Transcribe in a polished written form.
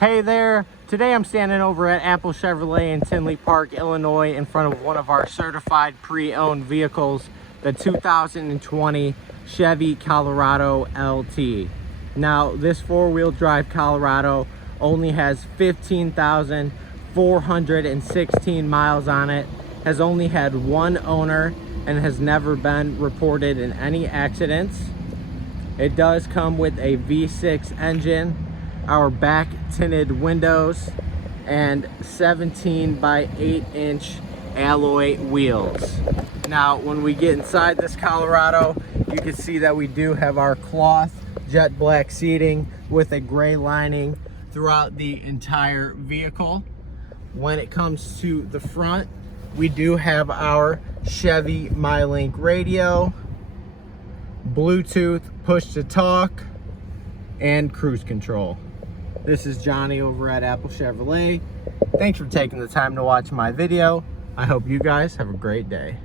Hey there, today I'm standing over at Apple Chevrolet in Tinley Park, Illinois, in front of one of our certified pre-owned vehicles, the 2020 Chevy Colorado LT. Now, this four-wheel drive Colorado only has 15,416 miles on it, has only had one owner, and has never been reported in any accidents. It does come with a V6 engine, our back tinted windows, and 17 by 8 inch alloy wheels. Now, when we get inside this Colorado, you can see that we do have our cloth jet black seating with a gray lining throughout the entire vehicle. When it comes to the front, we do have our Chevy MyLink radio, Bluetooth push to talk, and cruise control. This is Johnny over at Apple Chevrolet. Thanks for taking the time to watch my video. I hope you guys have a great day.